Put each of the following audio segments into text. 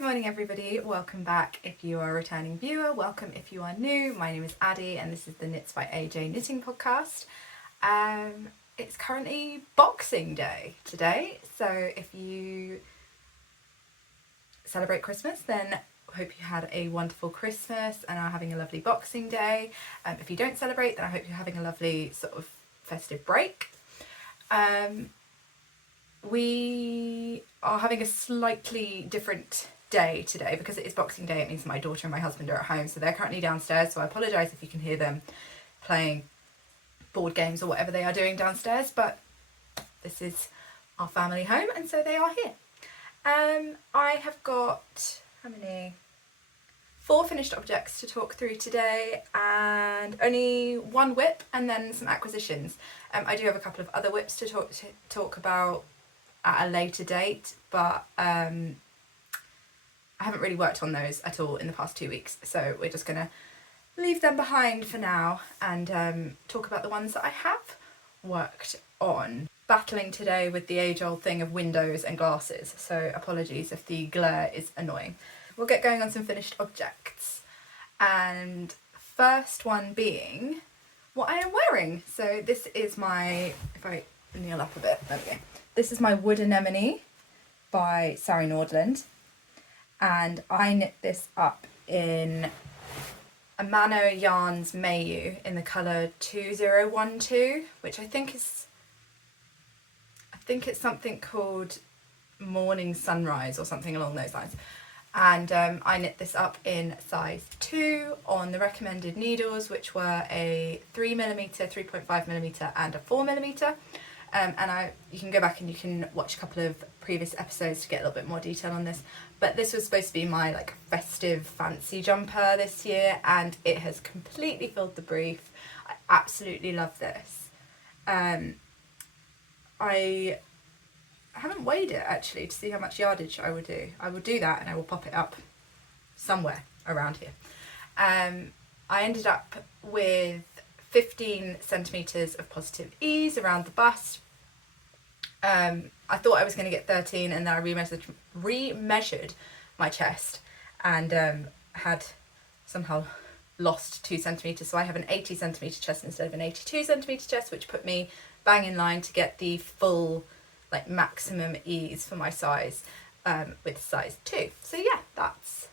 Good morning everybody, welcome back if you are a returning viewer, welcome if you are new. My name is Addie and this is the Knits by AJ knitting podcast. It's currently Boxing Day today, so if you celebrate Christmas then I hope you had a wonderful Christmas and are having a lovely Boxing Day. If you don't celebrate then I hope you're having a lovely sort of festive break. We are having a slightly different day today because it is Boxing Day. It means my daughter and my husband are at home, so they're currently downstairs, so I apologise if you can hear them playing board games or whatever they are doing downstairs, but this is our family home and so they are here. I have got four finished objects to talk through today and only one whip and then some acquisitions. I do have a couple of other whips to talk about at a later date, but I haven't really worked on those at all in the past 2 weeks, so we're just gonna leave them behind for now and talk about the ones that I have worked on. Battling today with the age-old thing of windows and glasses, so apologies if the glare is annoying. We'll get going on some finished objects, and first one being what I am wearing. So this is my, if I kneel up a bit, there we go. This is my Wood Anemone by SARI NORDLUND, and I knit this up in a Mano Yarns Mayu in the colour 2012, which I think it's something called Morning Sunrise or something along those lines. And I knit this up in size 2 on the recommended needles, which were a 3mm, 3.5mm and a 4mm. And you can go back and you can watch a couple of previous episodes to get a little bit more detail on this. But this was supposed to be my like festive fancy jumper this year, and it has completely filled the brief. I absolutely love this. I haven't weighed it actually to see how much yardage I would do. I will do that and I will pop it up somewhere around here. I ended up with 15 centimetres of positive ease around the bust. I thought I was going to get 13 and then I remeasured my chest and had somehow lost 2 centimetres, so I have an 80 centimetre chest instead of an 82 centimetre chest, which put me bang in line to get the full like maximum ease for my size with size 2. So yeah, that's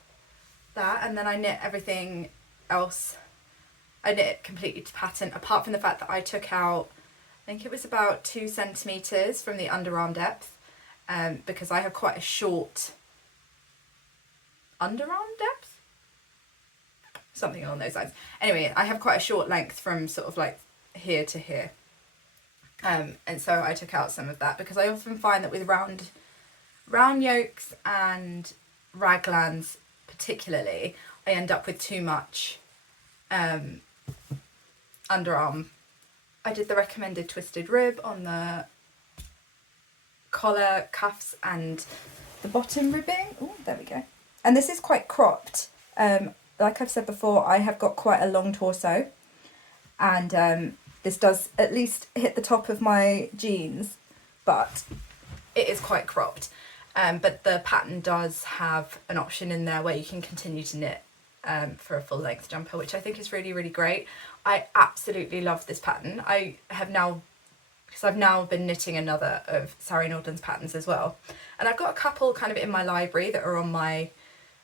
that. And then I knit everything else. I knit it completely to pattern, apart from the fact that I took out, I think it was about 2 centimetres from the underarm depth, because I have quite a short underarm depth? Something along those lines. Anyway, I have quite a short length from sort of like here to here. And so I took out some of that because I often find that with round yokes and raglans particularly, I end up with too much underarm. I did the recommended twisted rib on the collar, cuffs and the bottom ribbing. Oh, there we go. And this is quite cropped. Like I've said before, I have got quite a long torso, and this does at least hit the top of my jeans, but it is quite cropped. But the pattern does have an option in there where you can continue to knit for a full length jumper, which I think is really, really great. I absolutely love this pattern. I have now, because I've now been knitting another of SARI NORDLUND's patterns as well. And I've got a couple kind of in my library that are on my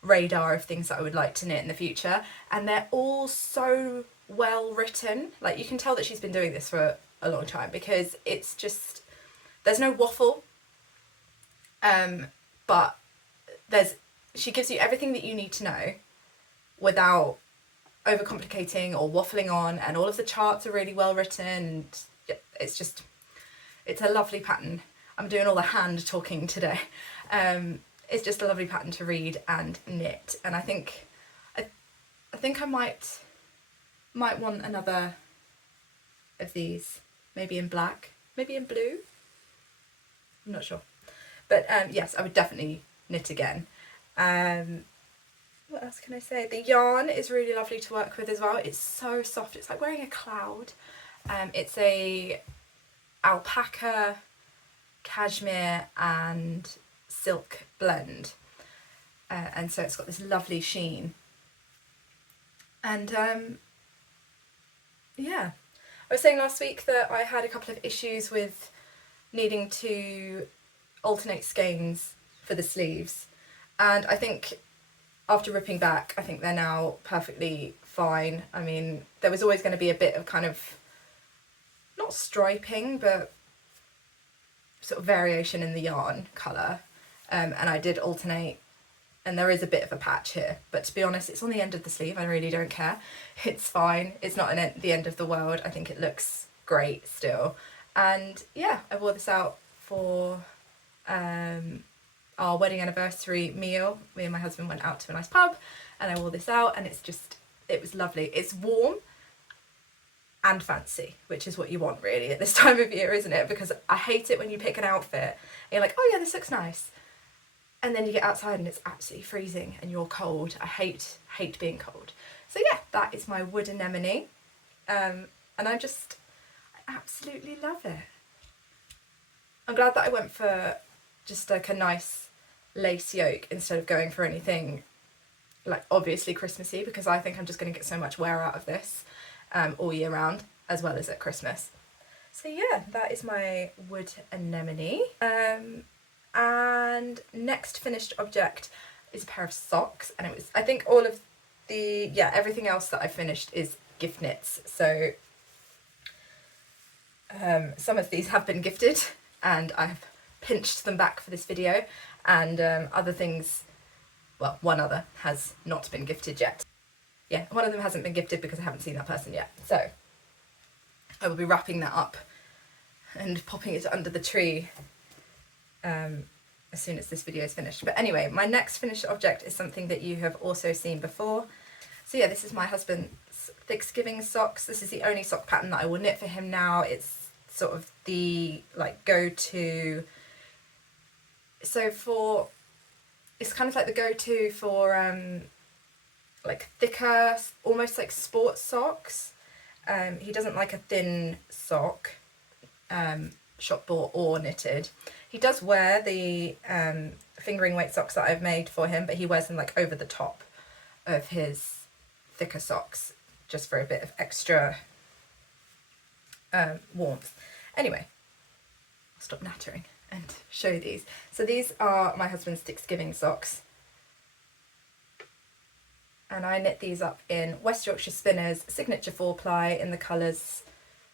radar of things that I would like to knit in the future. And they're all so well written. Like you can tell that she's been doing this for a long time because it's just, there's no waffle. But she gives you everything that you need to know without overcomplicating or waffling on, and all of the charts are really well written, and it's a lovely pattern. I'm doing all the hand talking today. It's just a lovely pattern to read and knit, and I think I might want another of these, maybe in black, maybe in blue, I'm not sure, but yes, I would definitely knit again. What else can I say? The yarn is really lovely to work with as well. It's so soft. It's like wearing a cloud. It's a alpaca, cashmere and silk blend. and so it's got this lovely sheen. And yeah, I was saying last week that I had a couple of issues with needing to alternate skeins for the sleeves, and I think after ripping back, I think they're now perfectly fine. I mean, there was always going to be a bit of kind of, not striping, but sort of variation in the yarn colour, and I did alternate, and there is a bit of a patch here, but to be honest, it's on the end of the sleeve. I really don't care. It's fine. It's not the end of the world. I think it looks great still. And yeah, I wore this out for our wedding anniversary meal. Me and my husband went out to a nice pub, and I wore this out, and it was lovely. It's warm and fancy, which is what you want really at this time of year, isn't it? Because I hate it when you pick an outfit and you're like, oh yeah, this looks nice, and then you get outside and it's absolutely freezing and you're cold. I hate being cold. So yeah, that is my wood anemone, and I absolutely love it. I'm glad that I went for just like a nice lace yoke instead of going for anything like obviously Christmassy, because I think I'm just going to get so much wear out of this all year round, as well as at Christmas. So yeah, that is my wood anemone. And next finished object is a pair of socks, and it was, I think all of the, yeah, everything else that I finished is gift knits. So some of these have been gifted and I've pinched them back for this video, and other things, well, one other has not been gifted yet. Yeah, one of them hasn't been gifted because I haven't seen that person yet. So I will be wrapping that up and popping it under the tree as soon as this video is finished. But anyway, my next finished object is something that you have also seen before. So yeah, this is my husband's Thicksgiving socks. This is the only sock pattern that I will knit for him now. It's sort of the like go-to. So it's kind of like the go-to for like thicker, almost like sports socks. He doesn't like a thin sock, shop bought or knitted. He does wear the fingering weight socks that I've made for him, but he wears them like over the top of his thicker socks, just for a bit of extra warmth. Anyway, I'll stop nattering and show these. So these are my husband's Thicksgiving socks, and I knit these up in West Yorkshire Spinners Signature 4-ply in the colours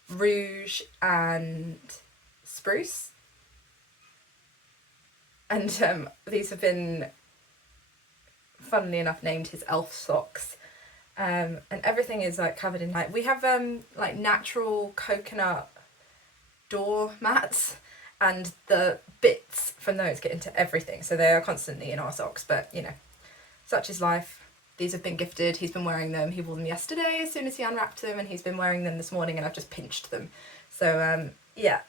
Rouge and Spruce. And these have been, funnily enough, named his elf socks. And everything is like covered in like, we have like natural coconut door mats, and the bits from those get into everything, so they are constantly in our socks, but you know, such is life. These have been gifted. He's been wearing them. He wore them yesterday as soon as he unwrapped them, and he's been wearing them this morning, and I've just pinched them. So yeah,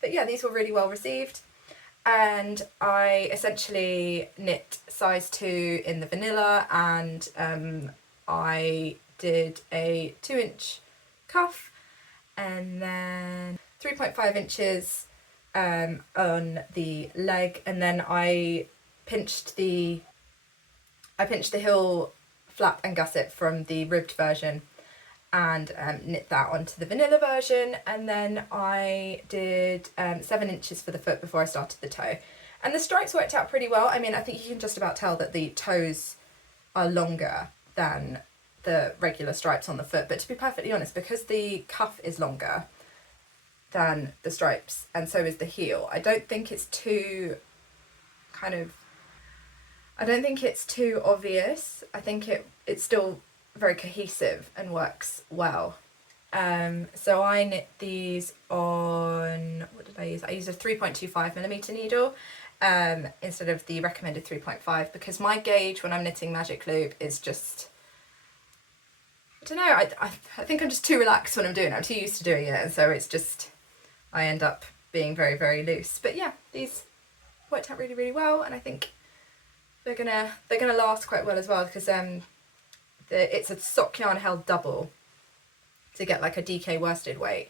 but yeah, these were really well received, and I essentially knit size 2 in the vanilla, and I did a 2-inch cuff and then 3.5 inches on the leg, and then I pinched the heel flap and gusset from the ribbed version and knit that onto the vanilla version, and then I did 7 inches for the foot before I started the toe. And the stripes worked out pretty well. I mean, I think you can just about tell that the toes are longer than the regular stripes on the foot, but to be perfectly honest, because the cuff is longer than the stripes and so is the heel, I don't think it's too obvious. I think it's still very cohesive and works well. So I knit these on, what did I use? I used a 3.25mm needle instead of the recommended 3.5, because my gauge when I'm knitting magic loop is just, I don't know, I think I'm just too relaxed when I'm doing it. I'm too used to doing it, and so it's just, I end up being very, very loose. But yeah, these worked out really, really well, and I think they're gonna last quite well as well, because it's a sock yarn held double to get like a DK worsted weight,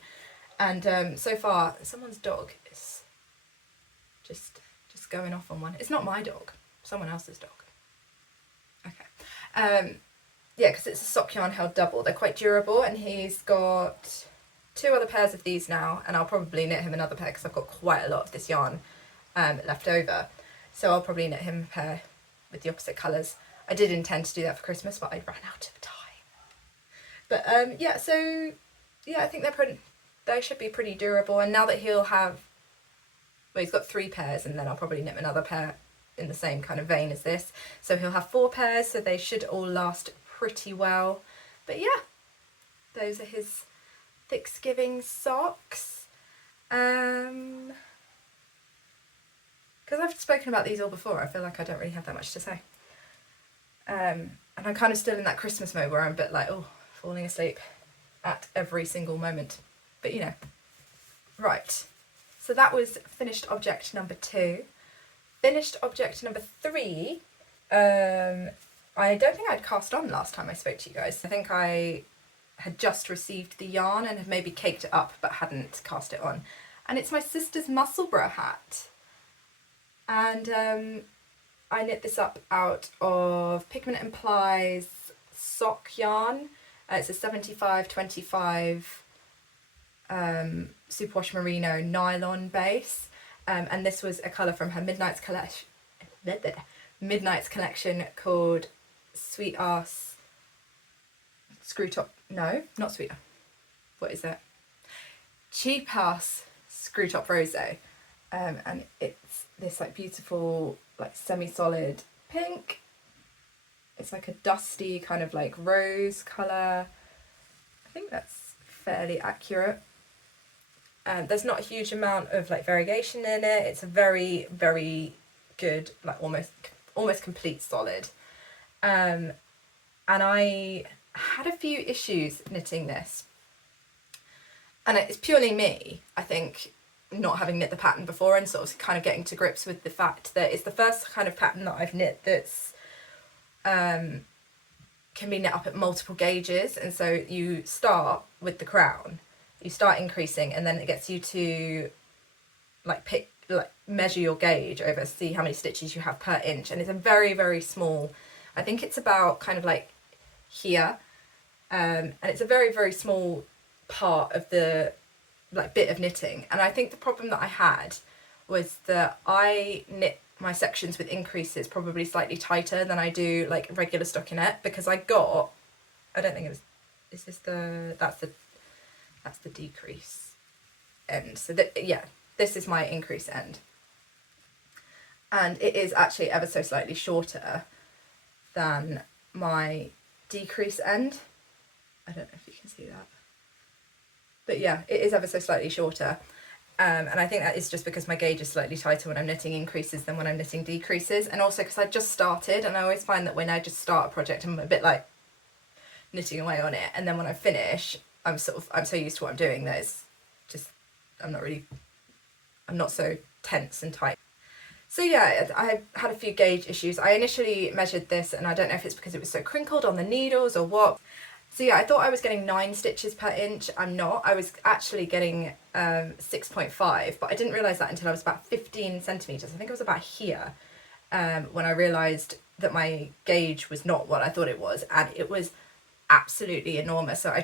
and so far someone's dog is just going off on one. It's not my dog, someone else's dog. Yeah, because it's a sock yarn held double. They're quite durable, and he's got 2 other pairs of these now, and I'll probably knit him another pair because I've got quite a lot of this yarn left over. So I'll probably knit him a pair with the opposite colours. I did intend to do that for Christmas, but I ran out of time. But yeah, so yeah, I think they should be pretty durable. And now that he'll have, well, he's got 3 pairs, and then I'll probably knit another pair in the same kind of vein as this. So he'll have 4 pairs, so they should all last pretty well. But yeah, those are his Thicksgiving socks. Because I've spoken about these all before, I feel like I don't really have that much to say. And I'm kind of still in that Christmas mode where I'm a bit like, oh, falling asleep at every single moment. But you know. Right. So that was finished object number 2. Finished object number 3. I don't think I'd cast on last time I spoke to you guys. I think I had just received the yarn and had maybe caked it up but hadn't cast it on. And it's my sister's Musselburgh hat. And I knit this up out of Pigment and Ply's sock yarn. It's a 75-25 superwash merino nylon base. And this was a colour from her Midnight's collection called Sweet Ass Screw Top. No, not Sweet. What is it? Cheap Ass Screw Top Rose. And it's this like beautiful, like semi-solid pink. It's like a dusty kind of like rose colour. I think that's fairly accurate. There's not a huge amount of like variegation in it. It's a very, very good, like almost complete solid. And I had a few issues knitting this. And it's purely me, I think, not having knit the pattern before and sort of kind of getting to grips with the fact that it's the first kind of pattern that I've knit that's can be knit up at multiple gauges. And so you start with the crown, you start increasing, and then it gets you to like measure your gauge over, see how many stitches you have per inch. And it's a very, very small, I think it's about kind of like here, and it's a very, very small part of the like bit of knitting. And I think the problem that I had was that I knit my sections with increases probably slightly tighter than I do like regular stockinette, because I don't think it was, is this that's the decrease end. So that, yeah, this is my increase end. And it is actually ever so slightly shorter than my decrease end. I don't know if you can see that. But yeah, it is ever so slightly shorter. And I think that is just because my gauge is slightly tighter when I'm knitting increases than when I'm knitting decreases. And also because I just started, and I always find that when I just start a project, I'm a bit like knitting away on it. And then when I finish, I'm so used to what I'm doing that it's just, I'm not so tense and tight. So yeah, I had a few gauge issues. I initially measured this, and I don't know if it's because it was so crinkled on the needles or what. So yeah, I thought I was getting 9 stitches per inch. I'm not. I was actually getting 6.5, but I didn't realise that until I was about 15 centimetres. I think it was about here when I realised that my gauge was not what I thought it was, and it was absolutely enormous. So I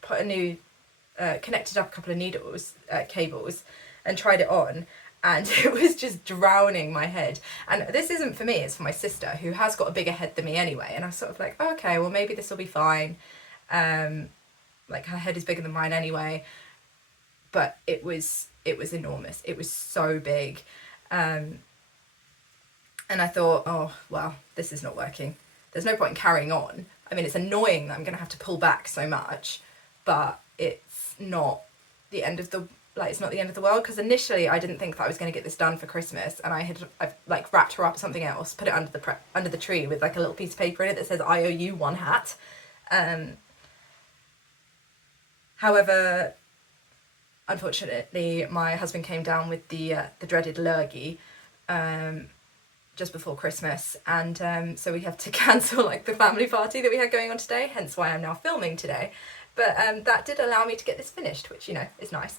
put a new, connected up a couple of needles, cables, and tried it on. And it was just drowning my head. And this isn't for me, it's for my sister, who has got a bigger head than me anyway. And I was sort of like, oh, okay, well, maybe this will be fine. Like, her head is bigger than mine anyway. But it was enormous. It was so big. And I thought, oh, well, this is not working. There's no point in carrying on. I mean, it's annoying that I'm going to have to pull back so much. But it's not the end of the it's not the end of the world, because initially I didn't think that I was going to get this done for Christmas, and I've like wrapped her up something else, put it under the tree with like a little piece of paper in it that says I owe you one hat. However, unfortunately, my husband came down with the dreaded lurgy just before Christmas, and so we have to cancel like the family party that we had going on today. Hence why I'm now filming today. But that did allow me to get this finished, which, you know, is nice.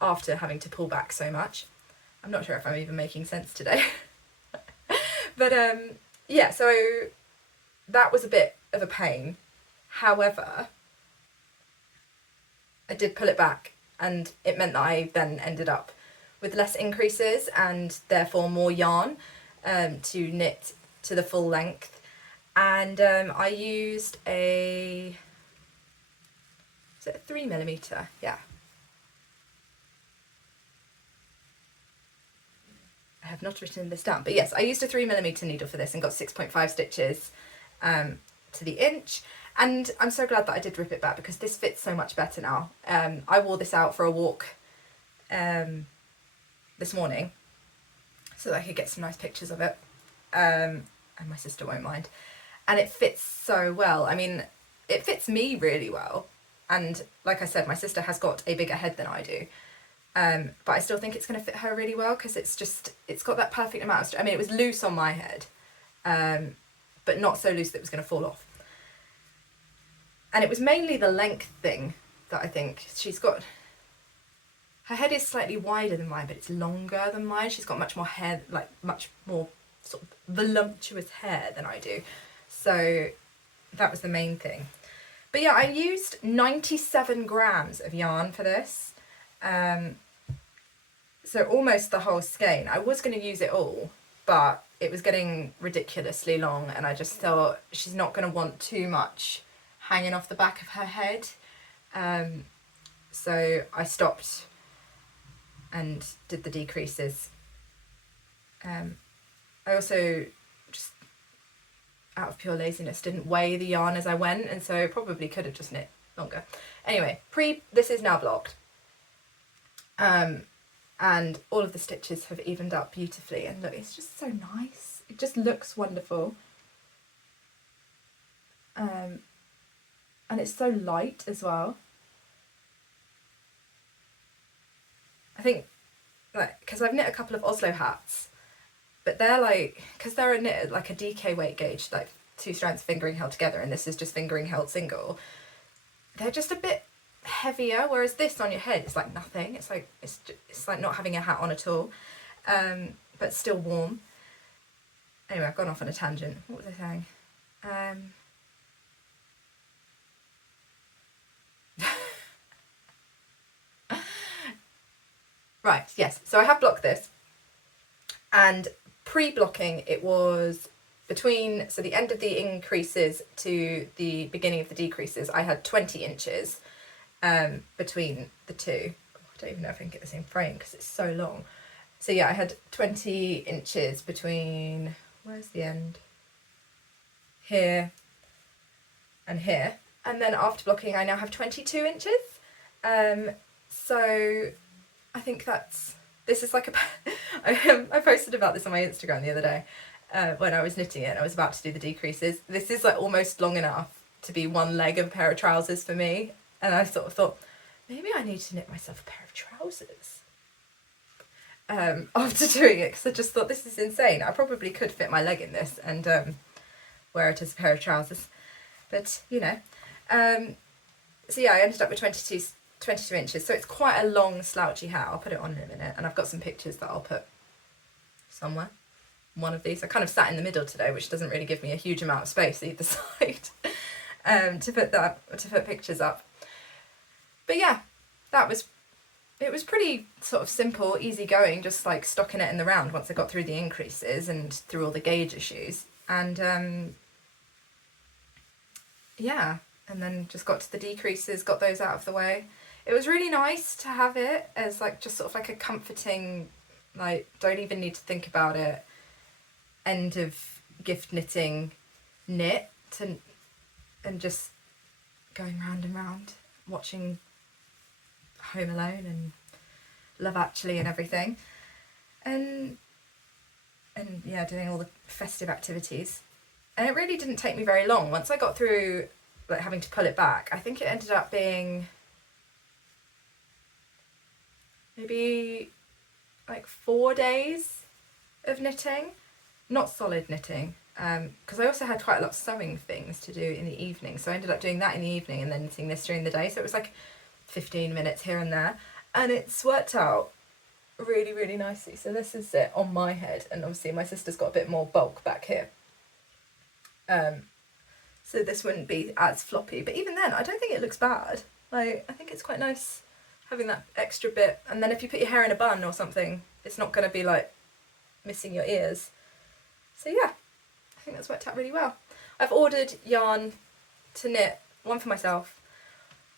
After having to pull back so much. I'm not sure if I'm even making sense today. But yeah, so that was a bit of a pain. However, I did pull it back, and it meant that I then ended up with less increases and therefore more yarn to knit to the full length. And I used a, is it a 3mm? Yeah. I have not written this down, but yes, I used a 3mm needle for this and got 6.5 stitches to the inch. And I'm so glad that I did rip it back, because this fits so much better now. I wore this out for a walk this morning so that I could get some nice pictures of it, and my sister won't mind. And it fits so well. I mean, it fits me really well, and like I said, my sister has got a bigger head than I do, but I still think it's going to fit her really well, because it's got that perfect amount of, I mean, it was loose on my head, but not so loose that it was going to fall off. And it was mainly the length thing that I think she's got. Her head is slightly wider than mine, but it's longer than mine. She's got much more hair, like much more sort of voluptuous hair than I do. So that was the main thing. But yeah, I used 97 grams of yarn for this. So almost the whole skein. I was going to use it all, but it was getting ridiculously long, and I just thought she's not going to want too much hanging off the back of her head. So I stopped and did the decreases. I also, just out of pure laziness, didn't weigh the yarn as I went, and so probably could have just knit longer. Anyway, this is now blocked. And all of the stitches have evened up beautifully, and look, it's just so nice. It just looks wonderful. And it's so light as well. I think, like, because I've knit a couple of Oslo hats, but they're like, because they're a knit like a DK weight gauge, like 2 strands fingering held together, and this is just fingering held single. They're just a bit heavier, whereas this on your head is like nothing. It's like it's like not having a hat on at all, but still warm. Anyway, I've gone off on a tangent. What was I saying? Right, yes, so I have blocked this, and pre-blocking it was between, so the end of the increases to the beginning of the decreases, I had 20 inches between the two. I don't even know if I can get the same frame because it's so long. So yeah, I had 20 inches between, where's the end? Here and here. And then after blocking I now have 22 inches. So I think this is like a, I posted about this on my Instagram the other day when I was knitting it and I was about to do the decreases. This is like almost long enough to be one leg of a pair of trousers for me, and I sort of thought, maybe I need to knit myself a pair of trousers after doing it, because I just thought this is insane. I probably could fit my leg in this and wear it as a pair of trousers, but you know. So yeah, I ended up with 22 inches, so it's quite a long slouchy hat. I'll put it on in a minute, and I've got some pictures that I'll put somewhere. One of these, I kind of sat in the middle today, which doesn't really give me a huge amount of space either side to put pictures up. But yeah, it was pretty sort of simple, easy going, just like stocking it in the round once I got through the increases and through all the gauge issues, and yeah, and then just got to the decreases, got those out of the way. It was really nice to have it as like just sort of like a comforting, like don't even need to think about it, end of gift knitting knit, and just going round and round watching Home Alone and Love Actually and everything, and yeah, doing all the festive activities. And it really didn't take me very long. Once I got through like having to pull it back, I think it ended up being maybe like 4 days of knitting, not solid knitting, because I also had quite a lot of sewing things to do in the evening, so I ended up doing that in the evening and then knitting this during the day, so it was like 15 minutes here and there, and it's worked out really, really nicely. So this is it on my head, and obviously my sister's got a bit more bulk back here. So this wouldn't be as floppy, but even then I don't think it looks bad. Like, I think it's quite nice having that extra bit, and then if you put your hair in a bun or something, it's not going to be like missing your ears. So yeah, I think that's worked out really well. I've ordered yarn to knit, one for myself,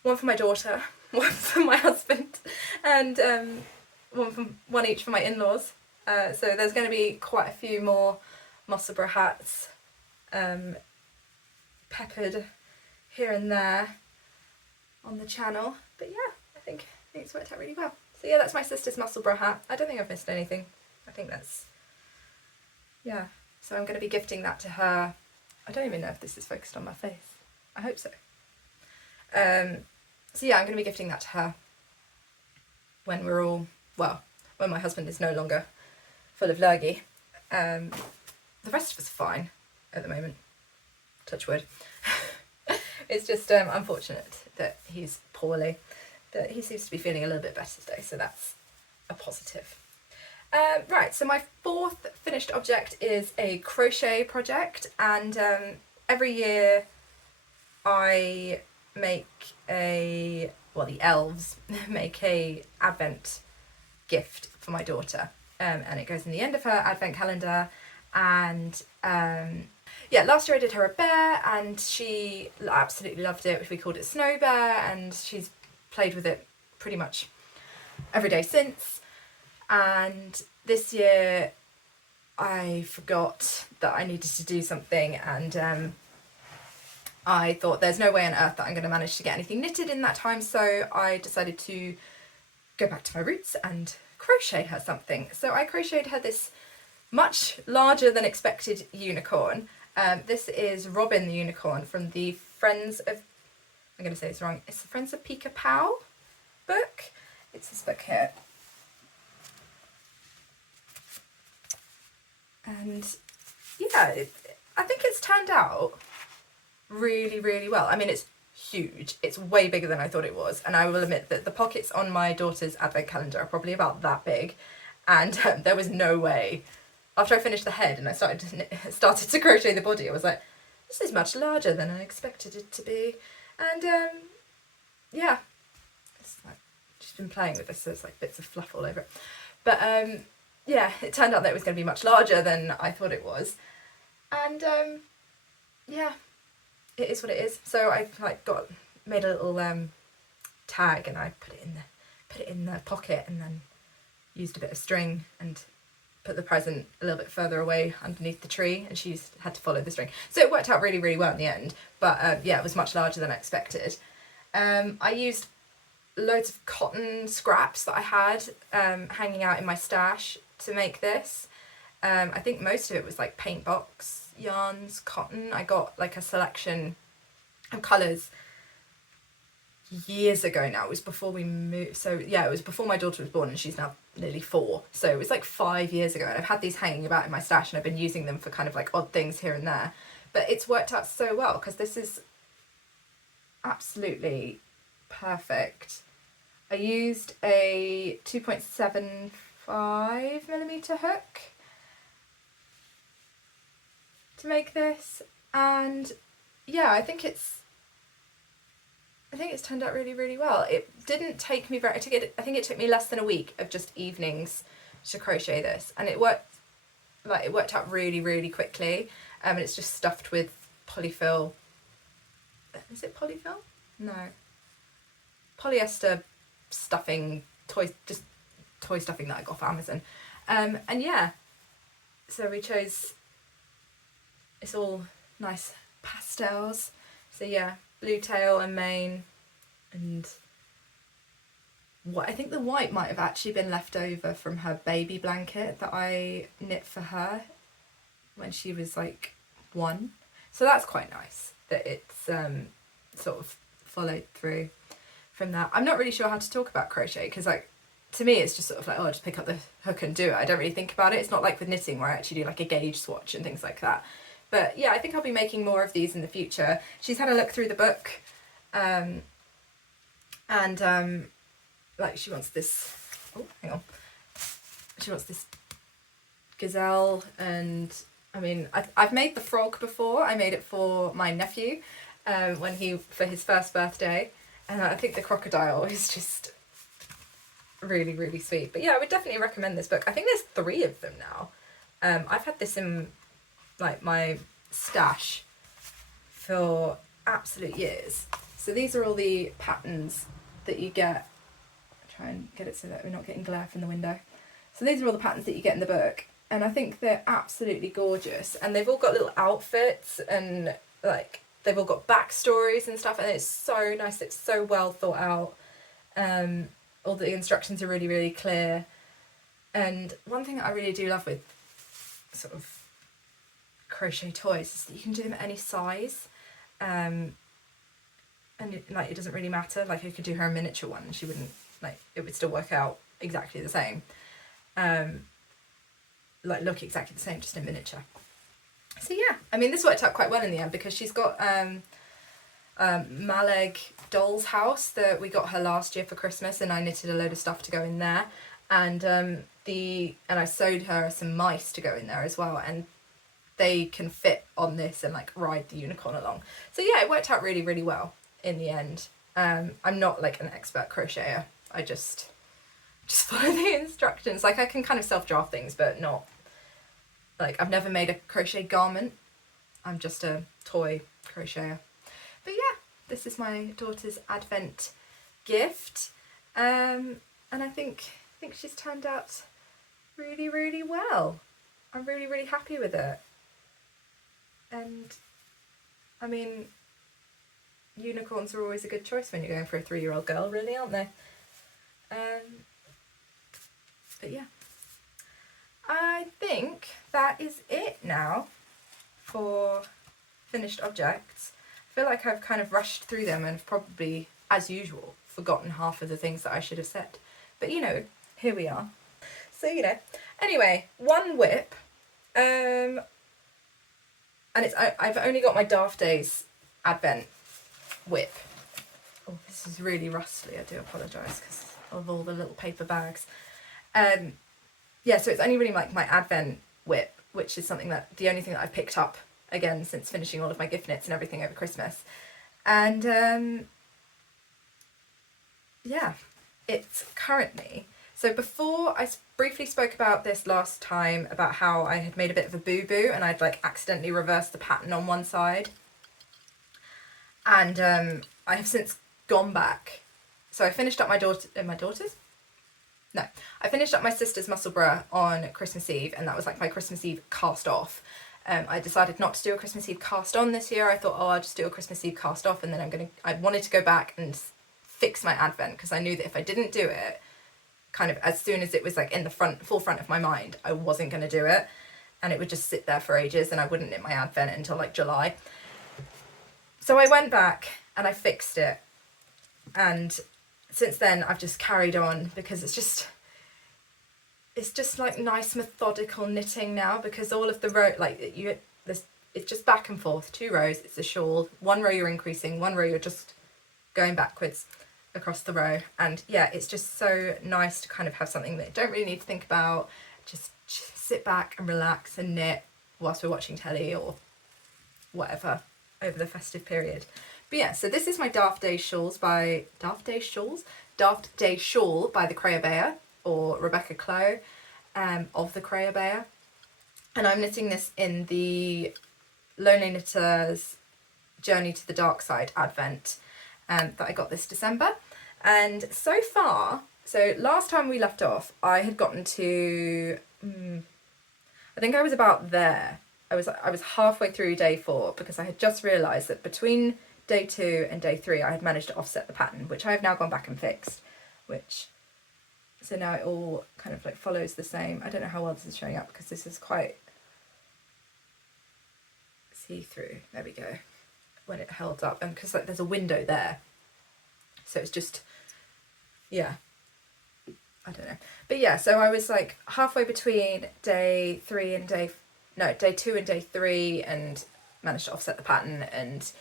one for my daughter, one for my husband, and one each for my in-laws. So there's going to be quite a few more Musselburgh hats peppered here and there on the channel. But yeah, I think it's worked out really well. So yeah, that's my sister's Musselburgh hat. I don't think I've missed anything. I think that's, yeah. So I'm going to be gifting that to her. I don't even know if this is focused on my face. I hope so. So yeah, I'm going to be gifting that to her when we're all, well, when my husband is no longer full of lurgy. The rest of us are fine at the moment. Touch wood. It's just unfortunate that he's poorly, but he seems to be feeling a little bit better today, so that's a positive. Right, so my fourth finished object is a crochet project, and every year I make the elves make a advent gift for my daughter, and it goes in the end of her advent calendar. And yeah, last year I did her a bear, and she absolutely loved it. We called it Snow Bear, and she's played with it pretty much every day since. And this year I forgot that I needed to do something, and I thought there's no way on earth that I'm going to manage to get anything knitted in that time, so I decided to go back to my roots and crochet her something. So I crocheted her this much larger than expected unicorn. This is Robin the unicorn from the Friends of, I'm going to say this wrong, it's the Friends of Pika Pow book. It's this book here. And yeah, I think it's turned out really, really well. I mean, it's huge. It's way bigger than I thought it was. And I will admit that the pockets on my daughter's advent calendar are probably about that big. And there was no way. After I finished the head and I started to crochet the body, I was like, this is much larger than I expected it to be. And yeah, it's like, she's been playing with this, so it's like bits of fluff all over it. But yeah, it turned out that it was going to be much larger than I thought it was. And yeah, it is what it is. So I like made a little tag, and I put it in the pocket, and then used a bit of string and put the present a little bit further away underneath the tree, and she had to follow the string. So it worked out really, really well in the end, but yeah, it was much larger than I expected. I used loads of cotton scraps that I had hanging out in my stash to make this. I think most of it was like paint box yarns, cotton. I got like a selection of colours years ago now. It was before we moved, so yeah, it was before my daughter was born, and she's now nearly 4, so it was like 5 years ago, and I've had these hanging about in my stash, and I've been using them for kind of like odd things here and there. But it's worked out so well because this is absolutely perfect. I used a 2.75mm hook to make this, and yeah, I think it's turned out really, really well. It didn't take me I think it took me less than a week of just evenings to crochet this, and it worked out really, really quickly. And it's just stuffed with polyfill. Is it polyfill? No. Polyester stuffing, toy stuffing that I got off Amazon. And yeah, so we chose, it's all nice pastels. So yeah, blue tail and mane, and what I think the white might have actually been left over from her baby blanket that I knit for her when she was like 1. So that's quite nice that it's sort of followed through from that. I'm not really sure how to talk about crochet because, like, to me it's just sort of like, oh, just pick up the hook and do it. I don't really think about it. It's not like with knitting where I actually do like a gauge swatch and things like that. But yeah, I think I'll be making more of these in the future. She's had a look through the book, and like she wants this, oh, hang on. she wants this gazelle, and I mean, I've made the frog before. I made it for my nephew for his first birthday, and I think the crocodile is just really, really sweet. But yeah, I would definitely recommend this book. I think there's 3 of them now. I've had this in like my stash for absolute years. So these are all the patterns that you get. Try and get it so that we're not getting glare from the window. So these are all the patterns that you get in the book, and I think they're absolutely gorgeous, and they've all got little outfits, and like they've all got backstories and stuff, and it's so nice. It's so well thought out. All the instructions are really, really clear. And one thing that I really do love with sort of crochet toys is that you can do them at any size, and it doesn't really matter. Like, you could do her a miniature one and she wouldn't, like, it would still work out exactly the same, like look exactly the same, just in miniature. So yeah, I mean, this worked out quite well in the end, because she's got Maleg doll's house that we got her last year for Christmas, and I knitted a load of stuff to go in there, and I sewed her some mice to go in there as well, and they can fit on this and like ride the unicorn along. So yeah, it worked out really, really well in the end. I'm not like an expert crocheter. I just follow the instructions. Like, I can kind of self-draft things, but not like, I've never made a crochet garment. I'm just a toy crocheter. But yeah, this is my daughter's Advent gift, and I think she's turned out really, really well. I'm really, really happy with it. And I mean, unicorns are always a good choice when you're going for a 3-year-old girl, really, aren't they? But yeah, I think that is it now for finished objects. I feel like I've kind of rushed through them and have probably, as usual, forgotten half of the things that I should have said. But you know, here we are. So, you know, anyway, one whip, and I've only got my Daft Days Advent whip. Oh, this is really rustly, I do apologise because of all the little paper bags. Yeah, so it's only really like my Advent whip, which is the only thing that I've picked up again since finishing all of my gift knits and everything over Christmas. And yeah, it's currently, so before I briefly spoke about this last time, about how I had made a bit of a boo-boo and I'd like accidentally reversed the pattern on one side, and I have since gone back. So I finished up I finished up my sister's Musselburgh on Christmas Eve, and that was like my Christmas Eve cast off. I decided not to do a Christmas Eve cast on this year. I thought, I'll just do a Christmas Eve cast off, and then I wanted to go back and fix my Advent, because I knew that if I didn't do it, kind of as soon as it was like in the full front of my mind, I wasn't going to do it, and it would just sit there for ages, and I wouldn't knit my Advent until like July. So I went back and I fixed it, and since then I've just carried on, because it's just like nice methodical knitting now, because all of the row, like it's just back and forth, 2 rows, it's a shawl, 1 row you're increasing, 1 row you're just going backwards across the row. And yeah, it's just so nice to kind of have something that you don't really need to think about, just sit back and relax and knit whilst we're watching telly or whatever over the festive period. But yeah, so this is my Daft Day Shawl by the Crayabea, or Rebecca CLOW, of the Crayabea, and I'm knitting this in the Lonely Knitter's Journey to the Dark Side Advent that I got this December. And so far, so last time we left off, I had gotten to I think I was about there. I was halfway through day 4, because I had just realised that between day 2 and day 3 I had managed to offset the pattern, which I have now gone back and fixed, so now it all kind of like follows the same. I don't know how well this is showing up, because this is quite see-through. There we go. When it held up, and because like there's a window there, so it's just, yeah, I don't know. But yeah, so I was like halfway between day 2 and day 3, and managed to offset the pattern, and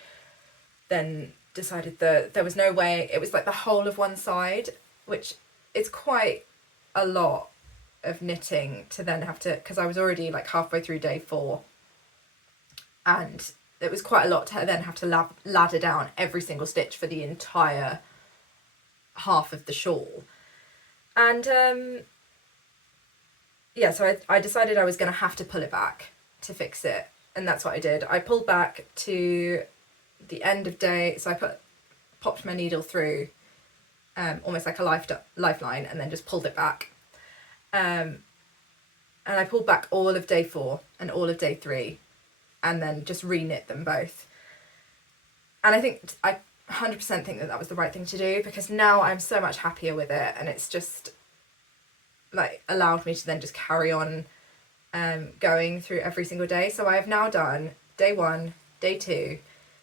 then decided that there was no way, it was like the whole of one side, which is quite a lot of knitting to then have to, because I was already like halfway through day 4, and it was quite a lot to then have to ladder down every single stitch for the entire half of the shawl. And yeah, so I decided I was going to have to pull it back to fix it, and that's what I did. I pulled back to the end of day, so I popped my needle through almost like a lifeline, and then just pulled it back. And I pulled back all of day 4 and all of day 3, and then just re-knit them both. And I 100% think that was the right thing to do, because now I'm so much happier with it, and it's just like allowed me to then just carry on going through every single day. So I have now done day 1, day 2,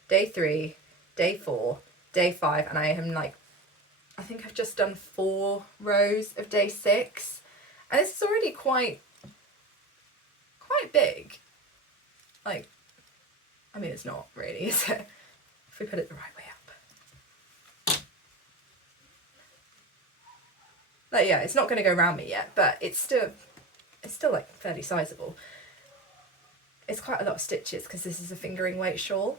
day 3, day 4, day 5, and I am like, I think I've just done 4 rows of day 6, and this is already quite big. Like, I mean, it's not really, is it? If we put it the right way up. Like, yeah, it's not going to go around me yet, but it's still like fairly sizable. It's quite a lot of stitches because this is a fingering weight shawl.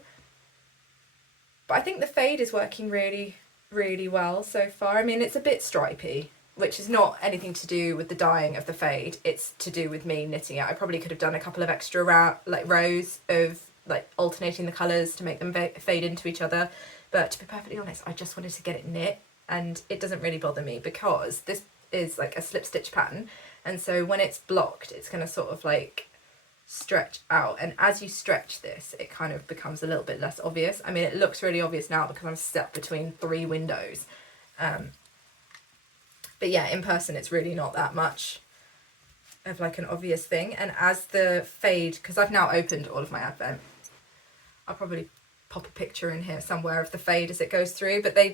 But I think the fade is working really, really well so far. I mean, it's a bit stripy, which is not anything to do with the dyeing of the fade. It's to do with me knitting it. I probably could have done a couple of extra rows of like alternating the colours to make them fade into each other. But to be perfectly honest, I just wanted to get it knit, and it doesn't really bother me because this is like a slip stitch pattern, and so when it's blocked, it's going to sort of like stretch out, and as you stretch this, it kind of becomes a little bit less obvious. I mean, it looks really obvious now because I'm stuck between 3 windows. But yeah, in person, it's really not that much of like an obvious thing. And as the fade, because I've now opened all of my advent, I'll probably pop a picture in here somewhere of the fade as it goes through, but I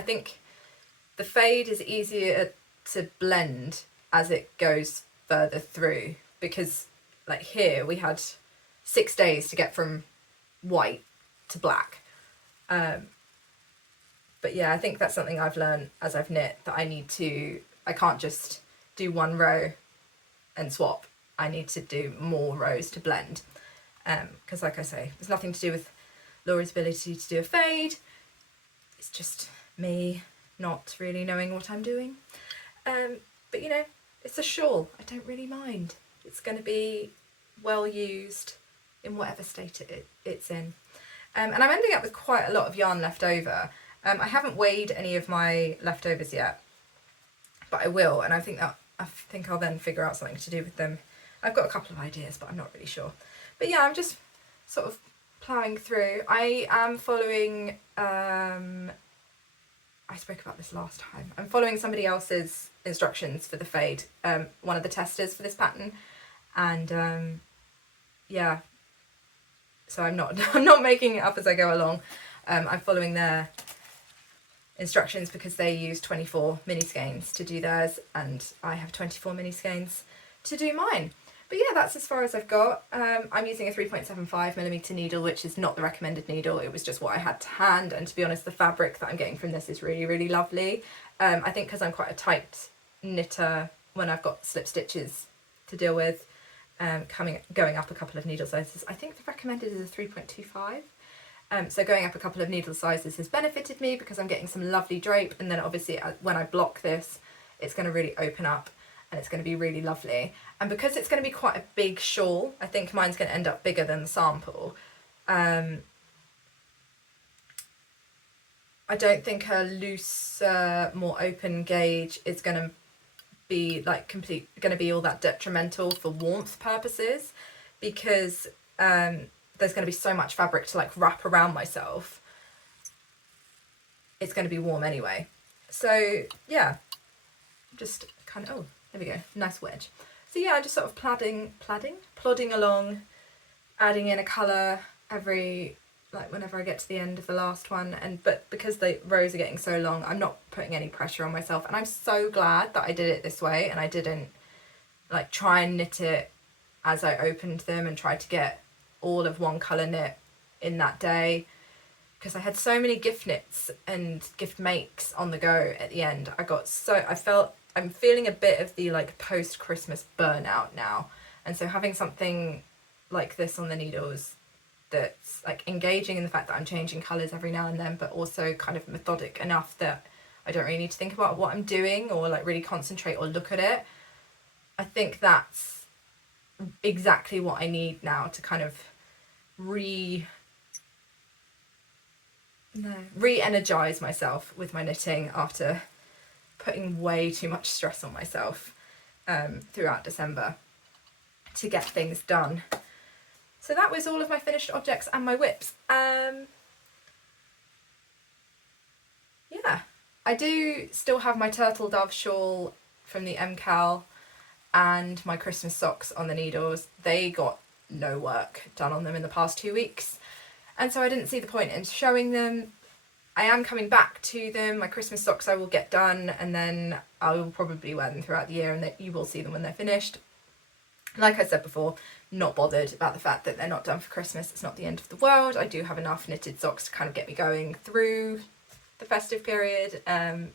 think the fade is easier to blend as it goes further through, because like here we had 6 days to get from white to black. But yeah, I think that's something I've learned as I've knit, that I can't just do 1 row and swap. I need to do more rows to blend. Because like I say, it's nothing to do with Laura's ability to do a fade. It's just me not really knowing what I'm doing. But you know, it's a shawl. I don't really mind. It's going to be well used in whatever state it's in. And I'm ending up with quite a lot of yarn left over. I haven't weighed any of my leftovers yet, but I will, and I think I'll then figure out something to do with them. I've got a couple of ideas, but I'm not really sure. But yeah, I'm just sort of ploughing through. I am following, I spoke about this last time. I'm following somebody else's instructions for the fade, one of the testers for this pattern, and yeah, so I'm not making it up as I go along. I'm following their instructions because they use 24 mini skeins to do theirs, and I have 24 mini skeins to do mine. But yeah, that's as far as I've got. I'm using a 3.75mm needle, which is not the recommended needle. It was just what I had to hand, and to be honest, the fabric that I'm getting from this is really, really lovely. I think because I'm quite a tight knitter when I've got slip stitches to deal with, going up a couple of needle sizes. I think the recommended is a 3.25. So going up a couple of needle sizes has benefited me because I'm getting some lovely drape, and then obviously when I block this, it's going to really open up and it's going to be really lovely. And because it's going to be quite a big shawl, I think mine's going to end up bigger than the sample. I don't think a looser, more open gauge is going to be like going to be all that detrimental for warmth purposes, because there's going to be so much fabric to like wrap around myself. It's going to be warm anyway. So yeah, just kind of, oh, there we go, nice wedge. So yeah, I'm just sort of plodding along, adding in a colour whenever I get to the end of the last one. But because the rows are getting so long, I'm not putting any pressure on myself, and I'm so glad that I did it this way and I didn't like try and knit it as I opened them and tried to get all of one colour knit in that day, because I had so many gift knits and gift makes on the go at the end. I felt I'm feeling a bit of the like post-Christmas burnout now, and so having something like this on the needles that's like engaging in the fact that I'm changing colours every now and then, but also kind of methodic enough that I don't really need to think about what I'm doing or like really concentrate or look at it. I think that's exactly what I need now to kind of re-energize myself with my knitting after putting way too much stress on myself throughout December to get things done. So that was all of my finished objects and my whips. Yeah, I do still have my turtle dove shawl from the MCAL and my Christmas socks on the needles. They got no work done on them in the past 2 weeks, and so I didn't see the point in showing them. I am coming back to them. My Christmas socks I will get done, and then I will probably wear them throughout the year, and you will see them when they're finished. Like I said before, not bothered about the fact that they're not done for Christmas. It's not the end of the world. I do have enough knitted socks to kind of get me going through the festive period, and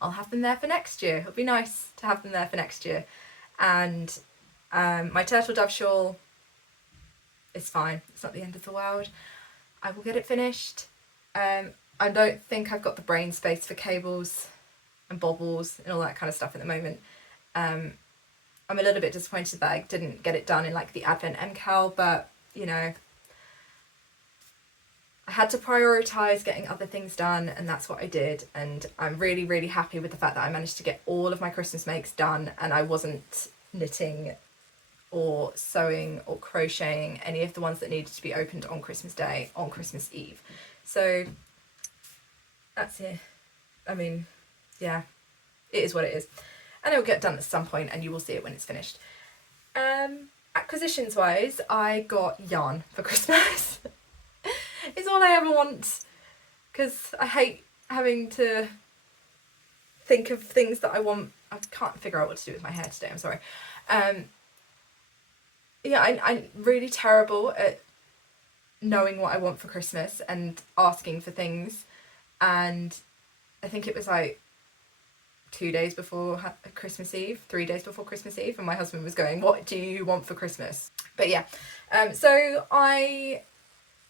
I'll have them there for next year. It'll be nice to have them there for next year. And my turtle dove shawl is fine. It's not the end of the world. I will get it finished. I don't think I've got the brain space for cables and bobbles and all that kind of stuff at the moment. I'm a little bit disappointed that I didn't get it done in like the Advent MCAL, but you know, I had to prioritise getting other things done, and that's what I did. And I'm really, really happy with the fact that I managed to get all of my Christmas makes done, and I wasn't knitting or sewing or crocheting any of the ones that needed to be opened on Christmas Day, on Christmas Eve. So that's it. I mean, yeah, it is what it is. And it'll get done at some point, and you will see it when it's finished. Acquisitions wise, I got yarn for Christmas. It's all I ever want, because I hate having to think of things that I want. I can't figure out what to do with my hair today, I'm sorry. Yeah, I'm really terrible at knowing what I want for Christmas and asking for things. And I think it was like 2 days before Christmas Eve, 3 days before Christmas Eve, and my husband was going, "What do you want for Christmas?" But yeah, so I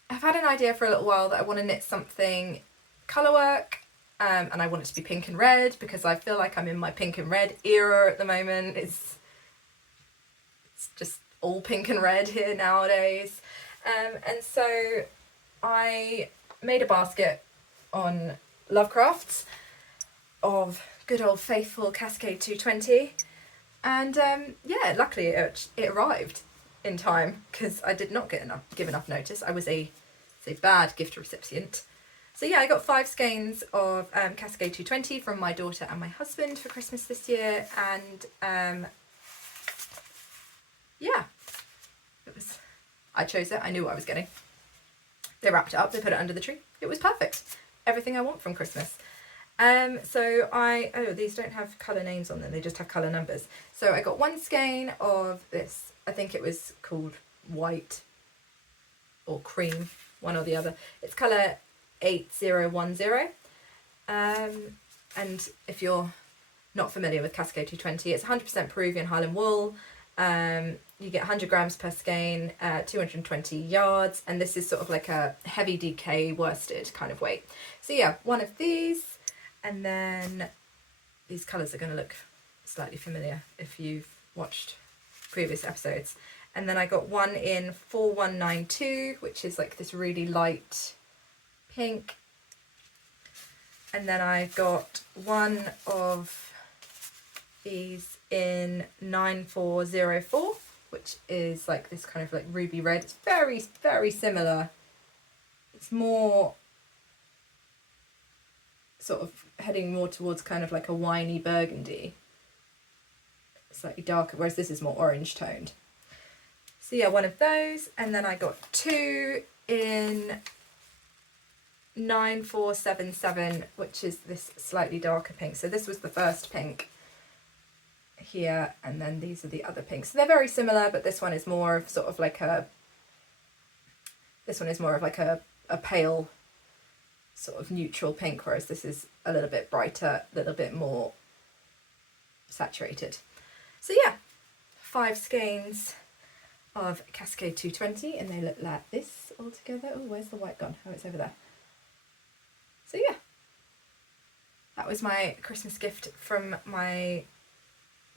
have had an idea for a little while that I want to knit something colourwork, and I want it to be pink and red, because I feel like I'm in my pink and red era at the moment. It's just all pink and red here nowadays. And so I made a basket on Lovecrafts of good old faithful Cascade 220, and yeah, luckily it arrived in time, because I did not give enough notice. I was a bad gift recipient. So yeah, I got 5 skeins of Cascade 220 from my daughter and my husband for Christmas this year, and yeah, I chose it. I knew what I was getting. They wrapped it up, they put it under the tree. It was perfect. Everything I want from Christmas. So these don't have colour names on them, they just have colour numbers. So I got 1 skein of this, I think it was called white or cream, one or the other. It's colour 8010. And if you're not familiar with Cascade 220, it's 100% Peruvian Highland wool. You get 100 grams per skein, 220 yards, and this is sort of like a heavy DK worsted kind of weight. So yeah, 1 of these, and then these colours are going to look slightly familiar if you've watched previous episodes. And then I got 1 in 4192, which is like this really light pink. And then I got 1 of these in 9404, which is like this kind of like ruby red. It's very, very similar. It's more sort of heading more towards kind of like a winey burgundy, slightly darker, whereas this is more orange toned. So yeah, 1 of those. And then I got 2 in 9477, which is this slightly darker pink. So this was the first pink here, and then these are the other pinks. So they're very similar, but this one is more of sort of like a pale sort of neutral pink, whereas this is a little bit brighter, a little bit more saturated. So yeah, 5 skeins of Cascade 220, and they look like this all together. Oh, where's the white gone? Oh, it's over there. So yeah, that was my Christmas gift from my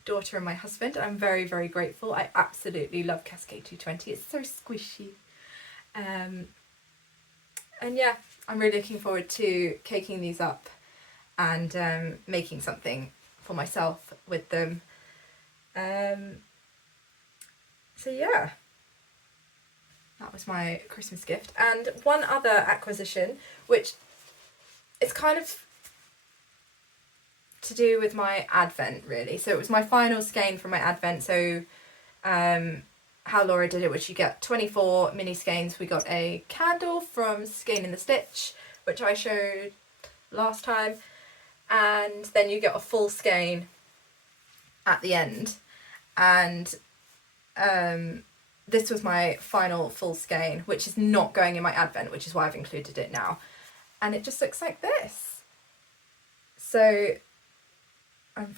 daughter and my husband. I'm very, very grateful. I absolutely love Cascade 220. It's so squishy. And yeah, I'm really looking forward to caking these up and making something for myself with them. So yeah, that was my Christmas gift. And one other acquisition, which is kind of to do with my Advent, really. So it was my final skein from my Advent. So how Laura did it, which you get 24 mini skeins. We got a candle from Skein in the Stitch, which I showed last time, and then you get a full skein at the end. And this was my final full skein, which is not going in my Advent, which is why I've included it now. And it just looks like this. So I'm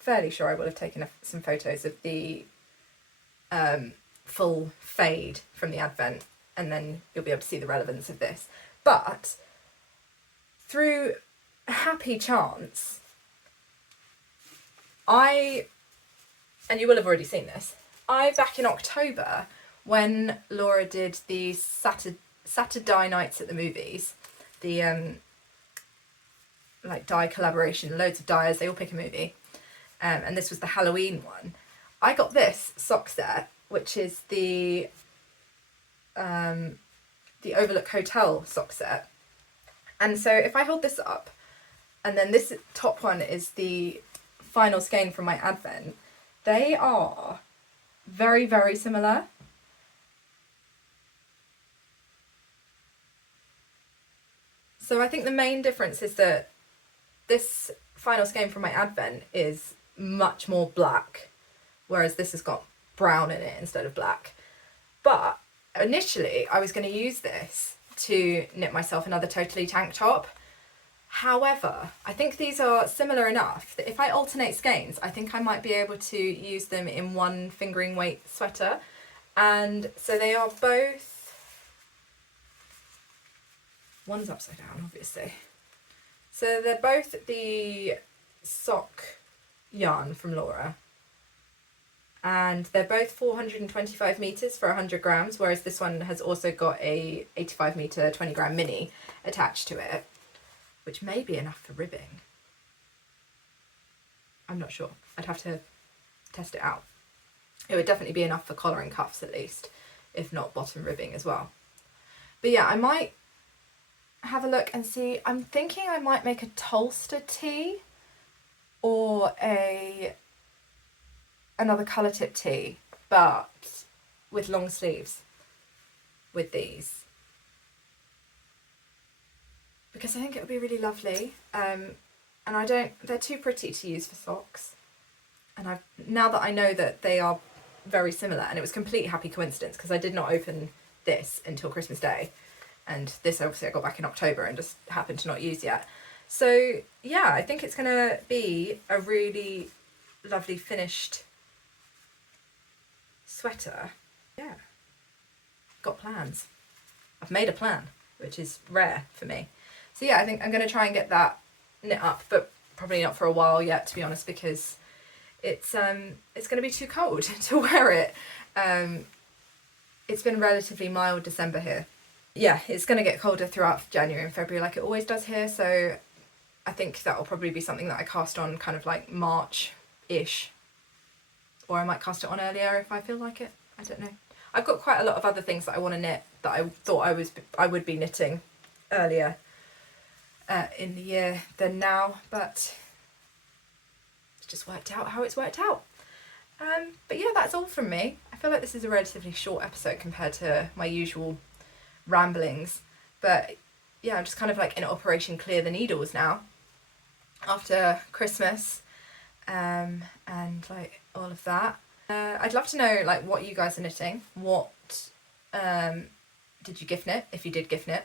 fairly sure I will have taken some photos of the full fade from the Advent, and then you'll be able to see the relevance of this. But through happy chance, and you will have already seen this, back in October, when Laura did the Saturday nights at the movies, the like dye collaboration, loads of dyers, they all pick a movie, and this was the Halloween one. I got this sock set, which is the Overlook Hotel sock set. And so if I hold this up, and then this top one is the final skein from my Advent, they are very, very similar. So I think the main difference is that this final skein from my Advent is much more black, whereas this has got brown in it instead of black. But initially I was going to use this to knit myself another Totally tank top. However, I think these are similar enough that if I alternate skeins, I think I might be able to use them in one fingering weight sweater. And so they are both, one's upside down obviously. So they're both the sock yarn from Laura, and they're both 425 meters for 100 grams, whereas this one has also got a 85 meter 20 gram mini attached to it, which may be enough for ribbing. I'm not sure. I'd have to test it out. It would definitely be enough for collar and cuffs at least, if not bottom ribbing as well. But yeah, I might have a look and see. I'm thinking I might make a Tolster tee or another colour tip tee, but with long sleeves with these, because I think it would be really lovely. And they're too pretty to use for socks. And now that I know that they are very similar, and it was complete happy coincidence because I did not open this until Christmas Day, and this obviously I got back in October and just happened to not use yet. So yeah, I think it's gonna be a really lovely finished sweater. Yeah, got plans. I've made a plan, which is rare for me. So yeah, I think I'm gonna try and get that knit up, but probably not for a while yet, to be honest, because it's gonna be too cold to wear it. It's been a relatively mild December here. Yeah, it's gonna get colder throughout January and February like it always does here, so I think that will probably be something that I cast on kind of like March-ish, or I might cast it on earlier if I feel like it. I don't know. I've got quite a lot of other things that I want to knit that I thought I would be knitting earlier in the year than now, but it's just worked out how it's worked out. But yeah, that's all from me. I feel like this is a relatively short episode compared to my usual ramblings, but yeah, I'm just kind of like in Operation Clear the Needles now after Christmas, and like all of that. I'd love to know like what you guys are knitting. What did you gift knit, if you did gift knit,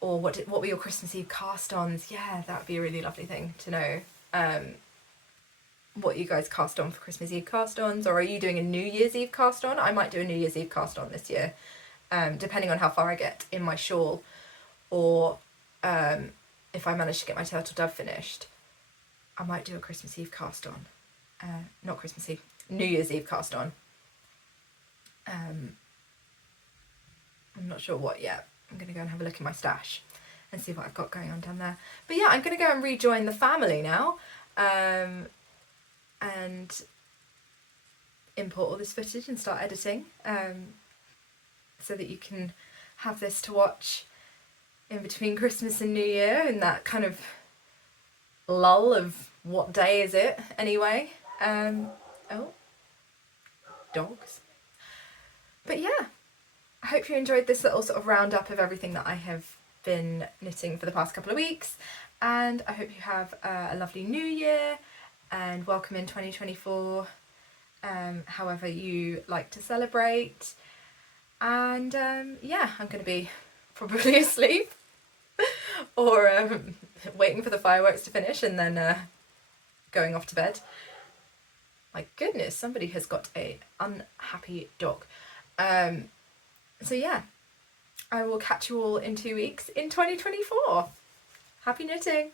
or what were your Christmas Eve cast-ons? Yeah, that would be a really lovely thing to know. what you guys cast on for Christmas Eve cast-ons, or are you doing a New Year's Eve cast-on? I might do a New Year's Eve cast-on this year, depending on how far I get in my shawl, or if I manage to get my turtle dove finished, I might do a Christmas Eve cast-on. Not Christmas Eve, New Year's Eve cast-on. I'm not sure what yet. I'm going to go and have a look in my stash and see what I've got going on down there. But yeah, I'm going to go and rejoin the family now, and import all this footage and start editing, so that you can have this to watch in between Christmas and New Year, in that kind of lull of what day is it anyway. Oh, dogs. But yeah, I hope you enjoyed this little sort of roundup of everything that I have been knitting for the past couple of weeks, and I hope you have a lovely new year and welcome in 2024, however you like to celebrate. And yeah, I'm going to be probably asleep or waiting for the fireworks to finish and then going off to bed. My goodness, somebody has got a unhappy dog. So yeah, I will catch you all in 2 weeks in 2024. Happy knitting!